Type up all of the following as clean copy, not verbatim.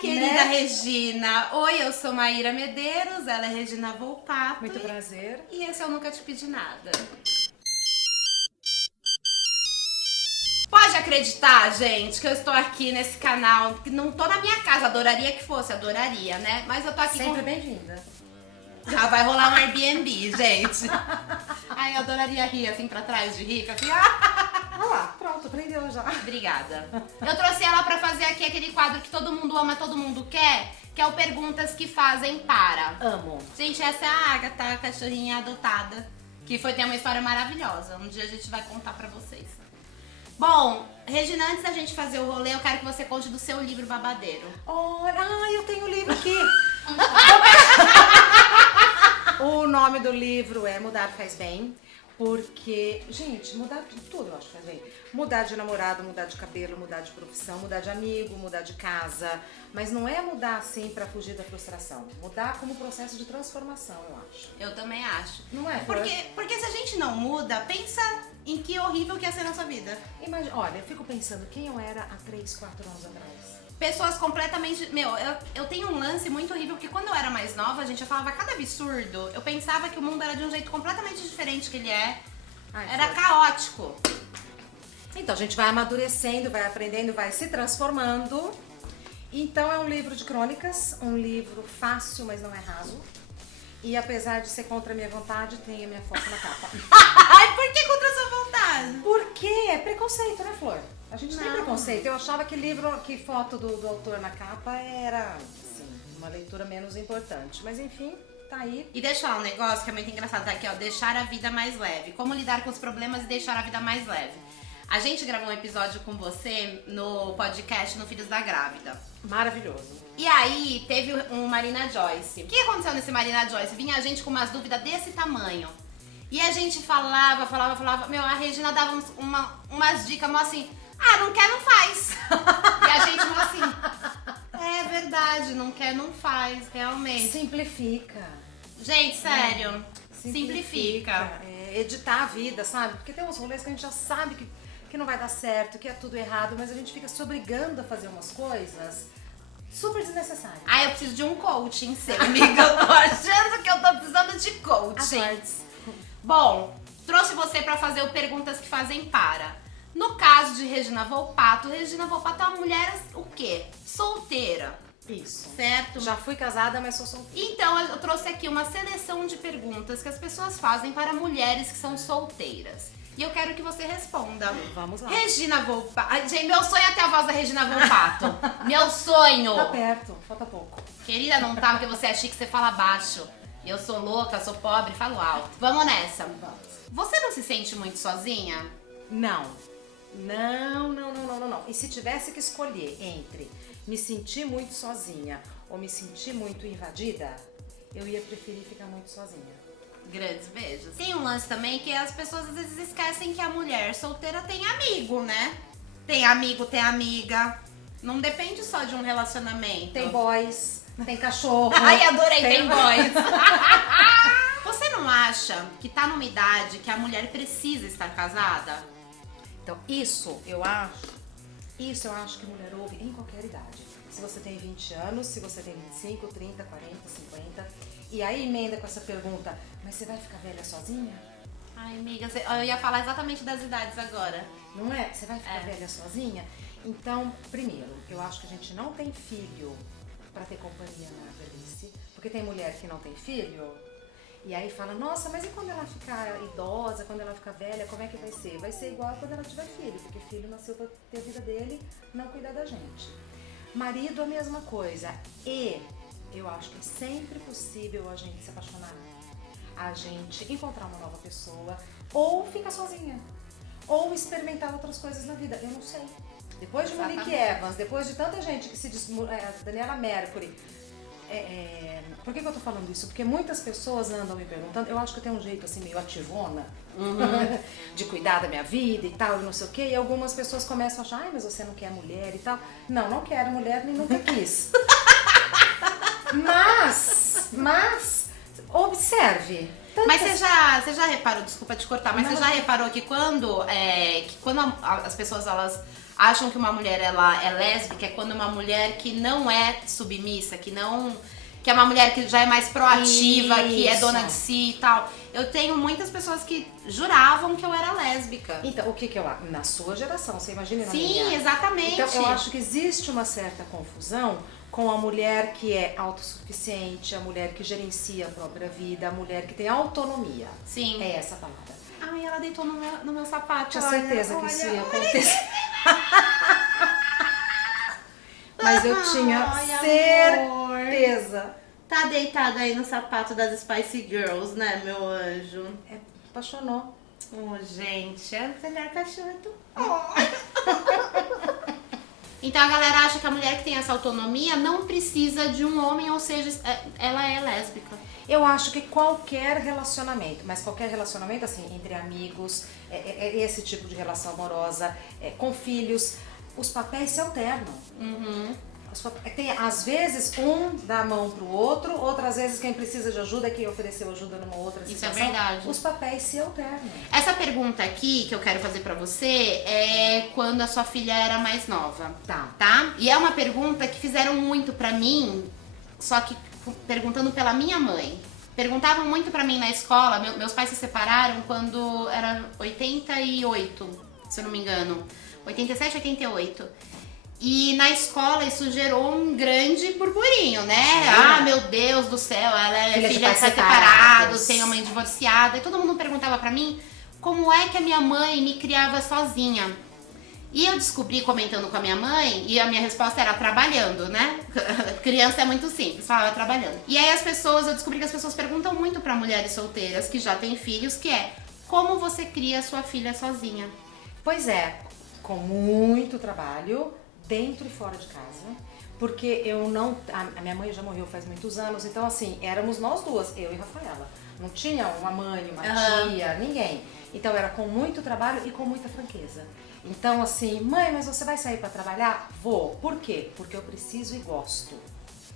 querida Regina. Oi, eu sou Maíra Medeiros, ela é Regina Volpato. Muito prazer. E esse Eu Nunca Te Pedi Nada. Pode acreditar, gente, que eu estou aqui nesse canal, que não tô na minha casa, adoraria que fosse, adoraria, né? Mas eu tô aqui Sempre bem-vinda. Já vai rolar um Airbnb, gente. Ai, eu adoraria rir assim pra trás de rica, assim. Olha lá, pronto, aprendeu já. Obrigada. Eu trouxe ela pra fazer aqui aquele quadro que todo mundo ama, todo mundo quer, que é o Perguntas que Fazem Para. Amo. Gente, essa é a Agatha, a cachorrinha adotada, que tem uma história maravilhosa. Um dia a gente vai contar pra vocês. Bom, Regina, antes da gente fazer o rolê, eu quero que você conte do seu livro babadeiro. Olha, eu tenho o livro aqui. O nome do livro é Mudar Faz Bem, porque, gente, mudar de tudo eu acho que faz bem. Mudar de namorado, mudar de cabelo, mudar de profissão, mudar de amigo, mudar de casa. Mas não é mudar assim pra fugir da frustração. Mudar como processo de transformação, eu acho. Eu também acho. Não é? Porque se a gente não muda, pensa em que horrível que ia ser a nossa vida. Imagina, olha, eu fico pensando quem eu era há 3, 4 anos atrás. Pessoas completamente... eu tenho um lance muito horrível, porque quando eu era mais nova, gente, eu falava cada absurdo. Eu pensava que o mundo era de um jeito completamente diferente que ele é. Era caótico. Então, a gente vai amadurecendo, vai aprendendo, vai se transformando. Então, é um livro de crônicas, um livro fácil, mas não é raso. E apesar de ser contra a minha vontade, tem a minha foto na capa. Ai, por que contra a sua vontade? Porque é preconceito, né, Flor? A gente tem Não. preconceito. Eu achava que foto do autor na capa era, assim, uma leitura menos importante. Mas enfim, tá aí. E deixa eu falar um negócio que é muito engraçado. Tá aqui, ó. Deixar a vida mais leve. Como lidar com os problemas e deixar a vida mais leve. A gente gravou um episódio com você no podcast no Filhos da Grávida. Maravilhoso. E aí, teve um Marina Joyce. O que aconteceu nesse Marina Joyce? Vinha a gente com umas dúvidas desse tamanho. E a gente falava. Meu, a Regina dava umas dicas, mas assim... Ah, não quer, não faz. E a gente falou assim... É verdade, não quer, não faz, realmente. Simplifica. Gente, sério. Simplifica. É, editar a vida, sabe? Porque tem uns rolês que a gente já sabe que não vai dar certo, que é tudo errado, mas a gente fica se obrigando a fazer umas coisas super desnecessárias. Ah, eu preciso de um coaching seu, amiga. Eu tô achando que eu tô precisando de coaching. Aguardes. Bom, trouxe você pra fazer o Perguntas que Fazem Para. No caso de Regina Volpato é uma mulher, o quê? Solteira. Isso. Certo? Já fui casada, mas sou solteira. Então, eu trouxe aqui uma seleção de perguntas que as pessoas fazem para mulheres que são solteiras. E eu quero que você responda. Vamos lá. Regina Volpato. Gente, meu sonho é ter a voz da Regina Volpato. Meu sonho. Tá perto, falta pouco. Querida, não tá, porque você é chique, você fala baixo. Eu sou louca, sou pobre, falo alto. Vamos nessa. Vamos. Você não se sente muito sozinha? Não. E se tivesse que escolher entre me sentir muito sozinha ou me sentir muito invadida, eu ia preferir ficar muito sozinha. Grandes beijos. Tem um lance também que as pessoas às vezes esquecem que a mulher solteira tem amigo, né? Tem amigo, tem amiga. Não depende só de um relacionamento. Tem boys, tem cachorro. Ai, adorei, tem boys. Você não acha que tá numa idade que a mulher precisa estar casada? Então, isso eu acho que mulher ouve em qualquer idade. Se você tem 20 anos, se você tem 25, 30, 40, 50. E aí emenda com essa pergunta, mas você vai ficar velha sozinha? Ai, amiga, eu ia falar exatamente das idades agora. Não é? Você vai ficar velha sozinha? Então, primeiro, eu acho que a gente não tem filho pra ter companhia na velhice. Porque tem mulher que não tem filho... E aí fala, nossa, mas e quando ela ficar idosa, quando ela ficar velha, como é que vai ser? Vai ser igual quando ela tiver filho, porque filho nasceu pra ter a vida dele, não cuidar da gente. Marido, a mesma coisa. E eu acho que é sempre possível a gente se apaixonar, a gente encontrar uma nova pessoa, ou ficar sozinha, ou experimentar outras coisas na vida. Eu não sei. Depois de Monique Evans, depois de tanta gente que se diz, Daniela Mercury... Por que eu tô falando isso? Porque muitas pessoas andam me perguntando, eu acho que eu tenho um jeito assim meio ativona, de cuidar da minha vida e tal, e não sei o quê, e algumas pessoas começam a achar, ai, mas você não quer mulher e tal. Não quero mulher, nem nunca quis. Mas, observe, Mas você já reparou, desculpa te cortar, mas você já reparou que quando as pessoas elas acham que uma mulher ela é lésbica, é quando uma mulher que não é submissa, que é uma mulher que já é mais proativa, que é dona de si e tal. Eu tenho muitas pessoas que juravam que eu era lésbica. Então, o que eu acho? Na sua geração, você imagina na Sim, minha? exatamente. Então, eu acho que existe uma certa confusão com a mulher que é autossuficiente, a mulher que gerencia a própria vida, a mulher que tem autonomia. Sim. É essa a palavra. Ai, ela deitou no meu sapato. Tinha certeza que isso ia acontecer. Mas eu tinha certeza. Tá deitado aí no sapato das Spice Girls, né, meu anjo? Apaixonou. Oh, gente, é melhor cachorro. Então a galera acha que a mulher que tem essa autonomia não precisa de um homem, ou seja, ela é lésbica. Eu acho que qualquer relacionamento, mas qualquer relacionamento assim, entre amigos, esse tipo de relação amorosa, com filhos, os papéis se alternam. Uhum. Tem, às vezes, um dá a mão pro outro, outras vezes quem precisa de ajuda é quem ofereceu ajuda numa outra situação. Isso é verdade. Os papéis se alternam. Essa pergunta aqui que eu quero fazer pra você é quando a sua filha era mais nova. Tá? E é uma pergunta que fizeram muito pra mim, só que perguntando pela minha mãe. Perguntavam muito pra mim na escola, meus pais se separaram quando era 88, se eu não me engano. 87, 88. E na escola isso gerou um grande burburinho, né? Sim. Ah, meu Deus do céu, ela é filha de pais separados, tem a mãe divorciada. E todo mundo perguntava pra mim como é que a minha mãe me criava sozinha. E eu descobri comentando com a minha mãe, e a minha resposta era trabalhando, né? Criança é muito simples, falava trabalhando. E aí eu descobri que as pessoas perguntam muito pra mulheres solteiras que já têm filhos, que é, como você cria a sua filha sozinha? Pois é, com muito trabalho, dentro e fora de casa, porque a minha mãe já morreu faz muitos anos, então assim, éramos nós duas, eu e Rafaela. Não tinha uma mãe, uma tia, ninguém. Então era com muito trabalho e com muita franqueza. Então assim, mãe, mas você vai sair pra trabalhar? Vou. Por quê? Porque eu preciso e gosto.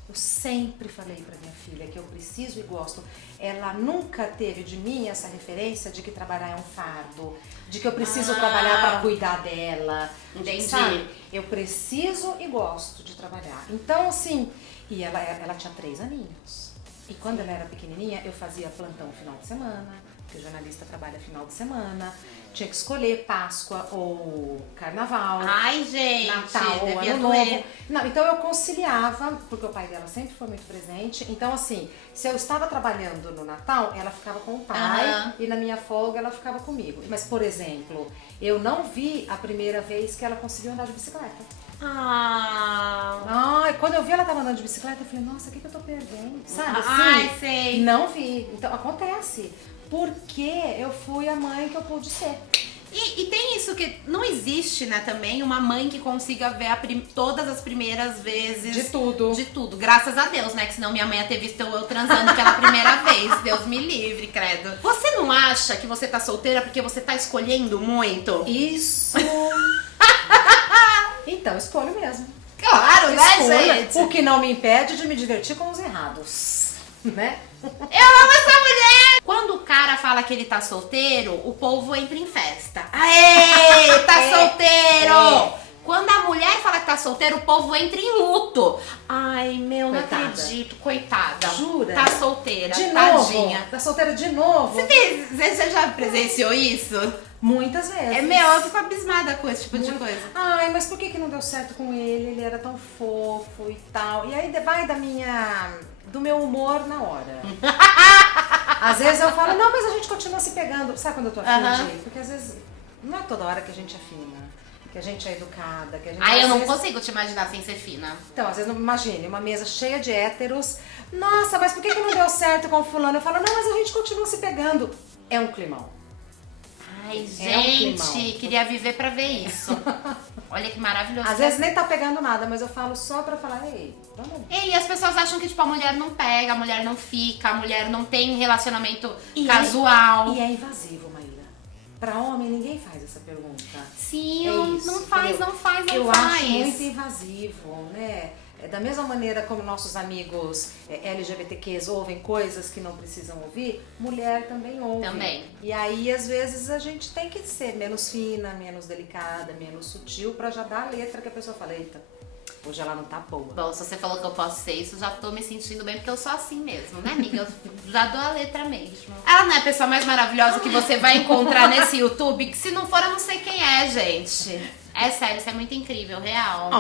Eu sempre falei pra minha filha que eu preciso e gosto. Ela nunca teve de mim essa referência de que trabalhar é um fardo, de que eu preciso trabalhar pra cuidar dela. Entendi. Sabe? Eu preciso e gosto de trabalhar. Então assim, e ela tinha 3 aninhos. E quando ela era pequenininha, eu fazia plantão final de semana, porque o jornalista trabalha final de semana. Tinha que escolher Páscoa ou Carnaval. Ai, gente, Natal ou Ano Novo. Não, então eu conciliava, porque o pai dela sempre foi muito presente. Então assim, se eu estava trabalhando no Natal, ela ficava com o pai e na minha folga ela ficava comigo. Mas, por exemplo, eu não vi a primeira vez que ela conseguiu andar de bicicleta. Quando eu vi ela tava andando de bicicleta, eu falei, nossa, o que eu tô perdendo? Sabe assim? Ai, sei. Não vi. Então acontece. Porque eu fui a mãe que eu pude ser. E tem isso que não existe, né, também, uma mãe que consiga ver todas as primeiras vezes. De tudo. De tudo. Graças a Deus, né? Que senão minha mãe ia ter visto eu transando pela primeira vez. Deus me livre, credo. Você não acha que você tá solteira porque você tá escolhendo muito? Isso. Então, escolho mesmo. Claro, né, gente? O que não me impede de me divertir com os errados, né? Eu amo essa mulher! Quando o cara fala que ele tá solteiro, o povo entra em festa. Aê, tá solteiro! Quando a mulher fala que tá solteiro, o povo entra em luto. Ai, meu, não acredito. Coitada. Jura? Tá solteira, de tadinha. Novo? Tá solteira de novo? Você já presenciou isso? Muitas vezes. Eu fico abismada com esse tipo de coisa. Ai, mas por que não deu certo com ele? Ele era tão fofo e tal. E aí vai do meu humor na hora. Às vezes eu falo, não, mas a gente continua se pegando. Sabe quando eu tô afim de? Porque às vezes não é toda hora que a gente afina, que a gente é educada, que a gente... Eu não consigo te imaginar sem ser fina. Então, às vezes, imagine, uma mesa cheia de héteros. Nossa, mas por que não deu certo com o fulano? Eu falo, não, mas a gente continua se pegando. É um climão. Ai, gente, queria viver pra ver isso. Olha que maravilhoso. Às vezes nem tá pegando nada, mas eu falo só pra falar, ei, vamos. E as pessoas acham que, tipo, a mulher não pega, a mulher não fica, a mulher não tem relacionamento casual. E é invasivo, Maíra. Pra homem, ninguém faz essa pergunta. Sim, é não isso, faz. Eu acho muito invasivo, né? Da mesma maneira como nossos amigos LGBTQs ouvem coisas que não precisam ouvir, mulher também ouve. Também. E aí, às vezes, a gente tem que ser menos fina, menos delicada, menos sutil, pra já dar a letra que a pessoa fala, eita, hoje ela não tá boa. Bom, se você falou que eu posso ser isso, eu já tô me sentindo bem, porque eu sou assim mesmo, né, amiga? Eu já dou a letra mesmo. Ela não é a pessoa mais maravilhosa que você vai encontrar nesse YouTube, que se não for, eu não sei quem é, gente. É sério, isso é muito incrível, real.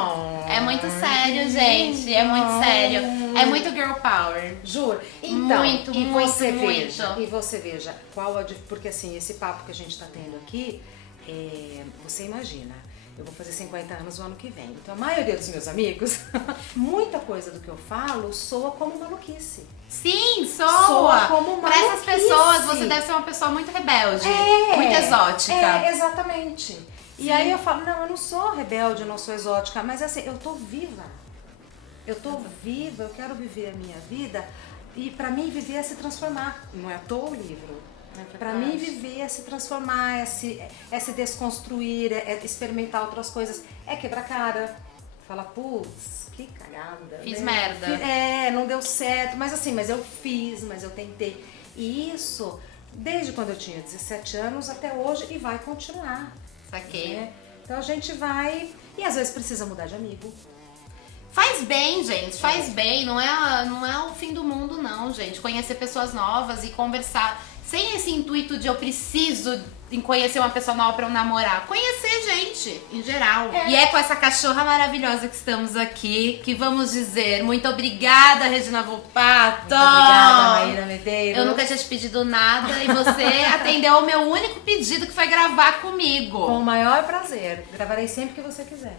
É muito sério, gente. É muito sério. É muito girl power. Juro. Então, muito, e muito, você muito. veja, qual porque assim, esse papo que a gente tá tendo aqui, você imagina, eu vou fazer 50 anos no ano que vem. Então a maioria dos meus amigos, muita coisa do que eu falo soa como maluquice. Sim, soa como pra essas maluquice. pessoas, você deve ser uma pessoa muito rebelde, muito exótica. Exatamente. E aí eu falo, não, eu não sou rebelde, eu não sou exótica, mas assim, eu tô viva. Eu tô viva, eu quero viver a minha vida. E pra mim viver é se transformar. Não é à toa o livro. Pra mim viver é se transformar, é se desconstruir, é experimentar outras coisas. É quebrar cara. Fala, putz, que cagada. Fiz né? merda. Não deu certo. Mas assim, mas eu fiz, mas eu tentei. E isso, desde quando eu tinha 17 anos até hoje, e vai continuar. Saquei. Né? Então a gente vai... E às vezes precisa mudar de amigo. Faz bem, gente, faz bem. Não é o fim do mundo, não, gente. Conhecer pessoas novas e conversar sem esse intuito de eu preciso conhecer uma pessoa nova pra eu namorar. Conhecer gente, em geral. E é com essa cachorra maravilhosa que estamos aqui que vamos dizer muito obrigada, Regina Volpato. Muito obrigada, Maíra Medeiros. Eu nunca tinha te pedido nada e você atendeu o meu único pedido, que foi gravar comigo. Com o maior prazer. Gravarei sempre que você quiser.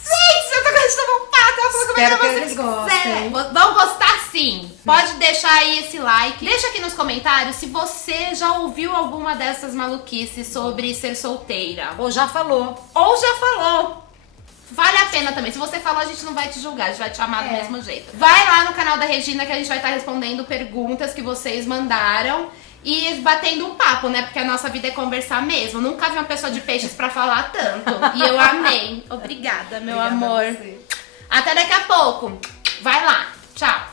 Gente, eu tô com a Regina Volpato. Ela falou que vai Espero gravar que eles se gostem. quiser. Vão gostar sim. Pode deixar aí esse like. Deixa aqui nos comentários se você já ouviu alguma dessas maluquices sobre ser solteira. Ou já falou. Ou já falou. Vale a pena também. Se você falou, a gente não vai te julgar, a gente vai te amar do mesmo jeito. Vai lá no canal da Regina que a gente vai estar respondendo perguntas que vocês mandaram e batendo um papo, né? Porque a nossa vida é conversar mesmo. Nunca vi uma pessoa de peixes pra falar tanto. E eu amei. Obrigada, meu amor. Até daqui a pouco. Vai lá. Tchau.